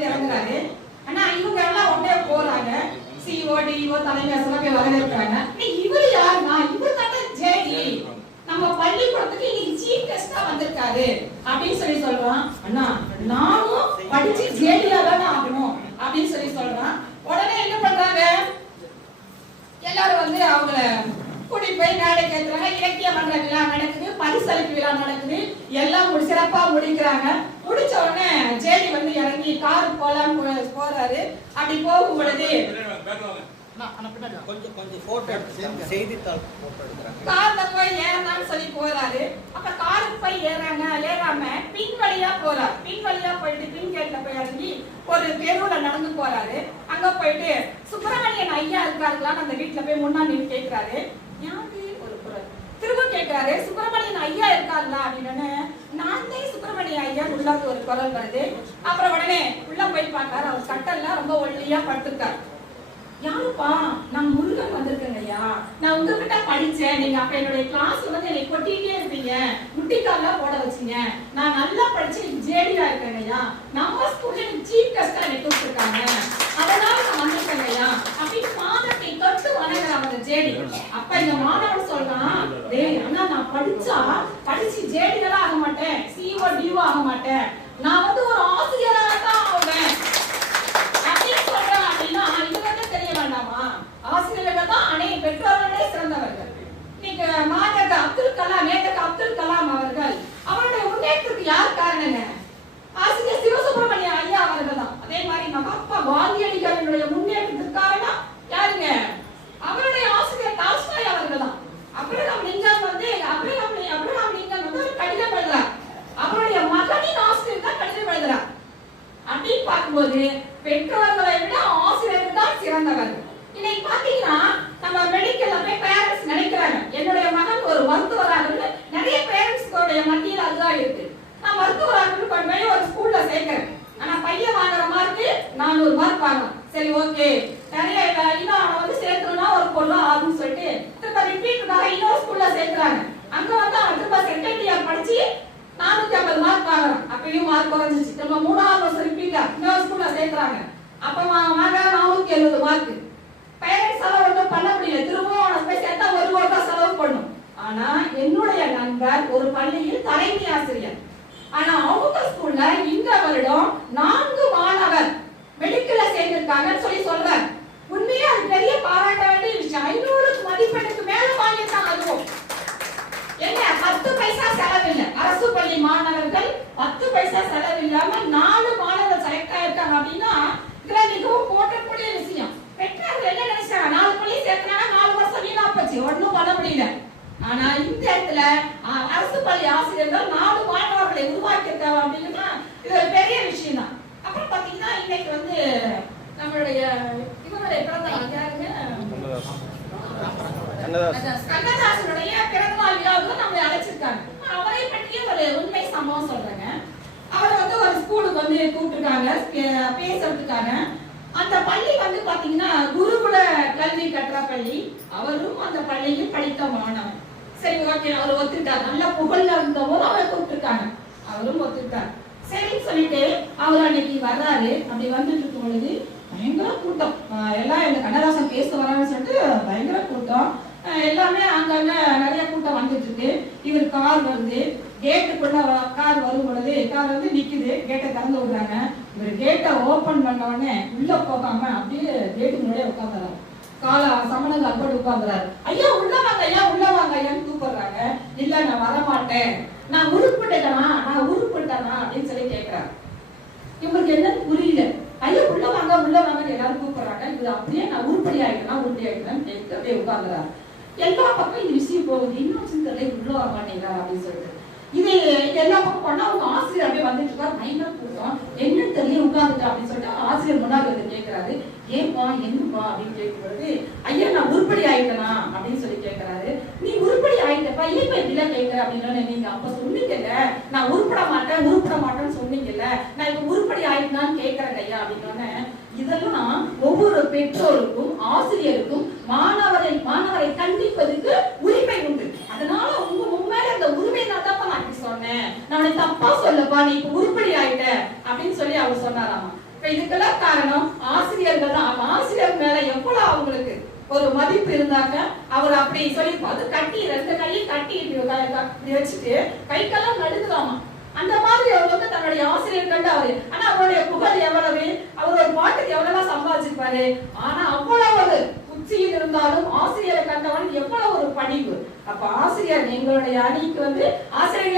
வந்து இறங்குறாரு. ஆனா இவங்க எல்லாம் உடனே போறாங்க. சிஓ டிஓ e, தலைமை ஆசிரியர் போய் வரவேற்கிறாங்க. இருக்காங்க இவர் யாருன்னா இவர் தானே ஜேடி நம்ம பள்ளிக்கூடத்துக்கு இன்னைக்கு சீஃப் கெஸ்டா வந்திருக்காரு. அப்படின்னு சொல்லி சொல்றான். அண்ணா நானும் படிச்சு ஜேடியா தானே ஆகணும். அப்படின்னு சொல்லி சொல்றான். உடனே என்ன பண்றாங்க? எல்லாரும் வந்து அவங்கள கூட்டி போய் மேடைக்கு ஏத்துறாங்க இலக்கிய மன்ற விழா நடக்குது பரிசளிப்பு விழா நடக்குது. எல்லாம் முடி- சிறப்பா முடிக்கிறாங்க. முடிச்ச உடனே ஜேடி வந்து இறங்கி கார் போலாம் போறாரு. அப்படி போகும் பொழுது கார்ல போய் ஏறலாம்னு சொல்லி போறாரு. அப்ப காருக்கு போய் ஏறாங்க ஏறாம பின் வழியா போறாரு. பின் வழியா போயிட்டு பின் கேட்ல போய் இறங்கி ஒரு தெருவுல நடந்து போறாரு. அங்க போயிட்டு சுப்பிரமணியன் ஐயா இருக்காருங்களான்னு அந்த வீட்டுல போய் முன்னாடி நின்னு கேக்குறாரு ஒரு குரல். திரும்ப கேக்குறாரு சுப்பிரமணியன் ஐயா இருக்காங்களா அப்படின்னு. நான் தான் சுப்பிரமணிய ஐயா. உள்ளாக்கு ஒரு குரல் வருது. அப்புறம் உடனே உள்ள போய் பார்க்காரு அவர் கட்டல்ல ரொம்ப ஒல்லியா படுத்திருக்காரு. யாருப்பா? நான் முருகன் வந்திருக்கேங்க ஐயா. நான் உங்ககிட்ட படிச்சேன். நீங்க அப்ப என்னுடைய கிளாஸ் வந்து என்னை கொட்டிட்டே இருப்பீங்க. முட்டிக்கால போட வச்சீங்க. நான் நல்லா படிச்சு இன்னைக்கு ஜேடியா இருக்கேங்க ஐயா. நம்ம ஸ்கூல்ல எனக்கு சீஃப் கெஸ்டா என்னை கூப்பிட்டுருக்காங்க. அதனால நான் வந்திருக்கேங்க ஐயா. அப்படின்னு ஜேடி. அப்ப இந்த மாணவன் சொல்றான் டேய் அண்ணா நான் படிச்சா படிச்சு ஜேடியெல்லாம் ஆக மாட்டேன் சிஓ டிஓ ஆக மாட்டேன். நான் வந்து ஒரு ஆசிரியராக தான் ஆவேன். அப்படின்னு சொல்றான் அப்படின்னா இது வந்து தெரிய வேண்டாமா? ஆசிரியர்கள் தான் அனை பெற்றோர்களே சிறந்தவர்கள். நீங்க மாதக அப்துல் கலாம் மேதக அப்துல் கலாம் அவர்கள் அவருடைய முன்னேற்றத்துக்கு யார் காரணம் ஆசிரியர் சிவசுப்பிரமணிய ஐயா அவர்கள் தான் அதே மாதிரி மகாத்மா காந்தியடிகளினுடைய முன்னேற்றத்துக்கு காரணம் யாருங்க அவருடைய ஆசிரியர் டால்ஸ்டாய் அவர்கள் தான் அப்ரஹாம் லிங்கன் வந்து அப்ரஹாம் லி- அப்ரஹாம் லிங்கன் வந்து ஒரு கடிதம் எழுதுறார் அவருடைய மகனின் ஆசிரியர் தான் கடிதம் எழுதுறார் போது பெற்றோர்களை விட ஆசிரியர் தான் சிறந்தவர்கள். இன்னைக்கு பாத்தீங்கன்னா நம்ம மெடிக்கல்ல போய் பேரண்ட்ஸ் நினைக்கிறாங்க. என்னுடைய மகன் ஒரு மருத்துவராக நிறைய பேரண்ட்ஸ்களுடைய மத்தியில் அதுதான் இருக்கு. நான் மருத்துவராக கொண்டு போய் ஒரு ஸ்கூல்ல சேர்க்கிறேன். ஆனா பையன் வாங்குற மார்க்கு நானூறு மார்க் வாங்கலாம் சரி ஓகே நிறைய இன்னும் அவனை வந்து சேர்க்கணும்னா ஒரு பொண்ணு ஆகும்னு சொல்லிட்டு திரும்ப ரிப்பீட்டுக்காக இன்னொரு ஸ்கூல்ல சேர்க்கிறாங்க. அங்க வந்து அவன் திரும்ப செகண்ட் இயர் படிச்சு நானூத்தி ஐம்பது மார்க் வாங்குறான். அப்பயும் மார்க் குறைஞ்சிச்சு திரும்ப மூணாவது வருஷம் ரிப்பீட்டா இன்னொரு சேர்க்கறாங்க. அப்ப மகன் அவனுக்கு எழுபது மார்க் பேரண்ட்ஸ் எல்லாம் ஒன்றும் பண்ண முடியல. திரும்பவும் அவனை போய் சேர்த்தா ஒரு ரூபா தான் செலவு பண்ணும். ஆனா என்னுடைய நண்பர் ஒரு பள்ளியில் தலைமை ஆசிரியர். ஆனா அவங்க ஸ்கூல்ல இந்த வருடம் நான்கு மாணவர் மெடிக்கல்ல சேர்ந்திருக்காங்கன்னு சொல்லி சொல்றாரு. உண்மையா அது பெரிய பாராட்ட வேண்டிய விஷயம். ஐநூறுக்கு மதிப்பெண்ணுக்கு மேல வாங்கியிருக்காங்க அதுவும். என்ன பத்து பைசா செலவில்லை அரசு பள்ளி மாணவர்கள் பத்து பைசா செலவில்லாம நாலு மாணவர்கள் செலக்ட் ஆயிருக்காங்க அப்படின்னா இதுல மிகவும் போற்றக்கூடிய விஷயம் பெற்றோர்கள் என்ன நினைச்சாங்க நாலு பள்ளி சேர்த்தனால நாலு வருஷம் வீணா போச்சு ஒண்ணும் பண்ண முடியல ஆனா இந்த இடத்துல அரசு பள்ளி ஆசிரியர்கள் நாலு மாணவர்களை உருவாக்கியிருக்காங்க அப்படின்னா இது ஒரு பெரிய விஷயம் தான் அப்புறம் பாத்தீங்கன்னா இன்னைக்கு வந்து நம்மளுடைய இவருடைய பிறந்த யாருங்க? கண்ணதாசனுடைய பிறந்த நாள் விழாவுக்கு நம்மளை அழைச்சிருக்காங்க. அவரை பற்றிய ஒரு உண்மை சம்பவம் சொல்றேங்க. அவர் வந்து ஒரு ஸ்கூலுக்கு வந்து கூப்பிட்டுருக்காங்க பேசுறதுக்காக. அந்த பள்ளி வந்து பாத்தீங்கன்னா குருகுல கல்வி கற்ற பள்ளி. அவரும் அந்த பள்ளியில் படித்த மாணவன். சரி ஓகே அவர் ஒத்துட்டார் நல்ல புகழ்ல இருந்தவரும் அவரை கூப்பிட்டுருக்காங்க. அவரும் ஒத்துக்கிட்டார். சரின்னு சொல்லிட்டு அவர் அன்னைக்கு வர்றாரு. அப்படி வந்துட்டு இருக்கும் பொழுது பயங்கர கூட்டம். எல்லாம் இந்த கண்ணதாசன் பேச வரான்னு சொல்லிட்டு பயங்கர கூட்டம். எல்லாமே அங்கங்க நிறைய கூட்டம் வந்துட்டு இருக்கு. இவர் கார் வருது. கேட்டுக்குள்ள கார் வரும் பொழுது கார் வந்து நிக்குது. கேட்டை திறந்து விடுறாங்க. இவர் கேட்டை ஓபன் பண்ண உடனே உள்ள போகாம அப்படியே கேட்டு முன்னாடியே உட்காந்துறாரு கால சமணங்க அப்படி உட்கார்ந்துறாரு. ஐயா உள்ள வாங்க ஐயா உள்ள வாங்க ஐயான்னு கூப்பிடுறாங்க. இல்ல நான் வர மாட்டேன் நான் உருப்பிட்டேனா? நான் உருப்பிட்டேனா? அப்படின்னு சொல்லி கேட்கிறாரு இவருக்கு என்னன்னு புரியல. ஐயா உள்ள வாங்க உள்ள வாங்க எல்லாரும் கூப்பிடுறாங்க. இது அப்படியே நான் உருப்படி ஆயிட்டேனா உருப்படி ஆயிட்டேன்னு கேட்டு அப்படியே உட்கார்ந்துறாரு. எல்லா பக்கம் இந்த விஷயம் போகுது. இன்னும் சிந்தனை உள்ள வர மாட்டேங்கிறா அப்படின்னு சொல்லிட்டு. இது எல்லா பக்கம் பண்ணா அவங்க ஆசிரியர் அப்படியே வந்துட்டு இருக்காரு. பயங்கர கூட்டம். என்ன தெரியல உட்கார்ந்துட்டா அப்படின்னு சொல்லிட்டு ஆசிரியர் முன்னாடி வந்து கேட்கிறாரு ஏன்பா என்னப்பா அப்படின்னு கேட்கும்போது ஐயா நான் உருப்படி ஆயிட்டனா? அப்படின்னு சொல்லி கேட்கிறாரு. நீ உருப்படி ஆயிட்டப்பா ஏன் இப்ப இப்படிலாம் கேட்கிற அப்படின்னு நீங்க அப்ப சொன்னீங்கல்ல. நான் உருப்பட மாட்டேன் உருப்பட மாட்டேன்னு சொன்னீங்கல்ல. நான் இப்ப உருப்படி ஆயிட்டனான்னு கேட்கறேன் ஐயா அப்படின்னு இதெல்லாம் ஒவ்வொரு பெற்றோருக்கும் ஆசிரியருக்கும் மாணவரை மாணவரை கண்டிப்பதற்கு உரிமை உண்டு. அதனால உங்க உண்மையில அந்த உரிமை தான் நான் சொன்னேன். நான் தப்பா சொல்லப்பா நீ இப்ப உருப்படி ஆயிட்ட அப்படின்னு சொல்லி அவர் சொன்னாராமா. இதுக்கெல்லாம் காரணம் ஆசிரியர்கள் தான். ஆசிரியர் மேல எவ்வளவு அவங்களுக்கு ஒரு மதிப்பு இருந்தாக்க அவர் அப்படி சொல்லி அது கட்டி ரெண்டு கையும் கட்டி இப்படி வச்சுட்டு கைக்கெல்லாம் நடுக்குதாமா அந்த மாதிரி அவர் வந்து தன்னுடைய ஆசிரியர் கண்டு அவரு. ஆனா அவருடைய புகழ் எவ்வளவு? அவர் ஒரு பாட்டுக்கு எவ்வளவு சம்பாதிச்சிருப்பாரு? ஆனா அவ்வளவு ஒரு உச்சியில் இருந்தாலும் ஆசிரியரை கண்டவன் எவ்வளவு ஒரு பணிவு. அப்ப ஆசிரியர் எங்களுடைய அணிக்கு வந்து ஆசிரியர்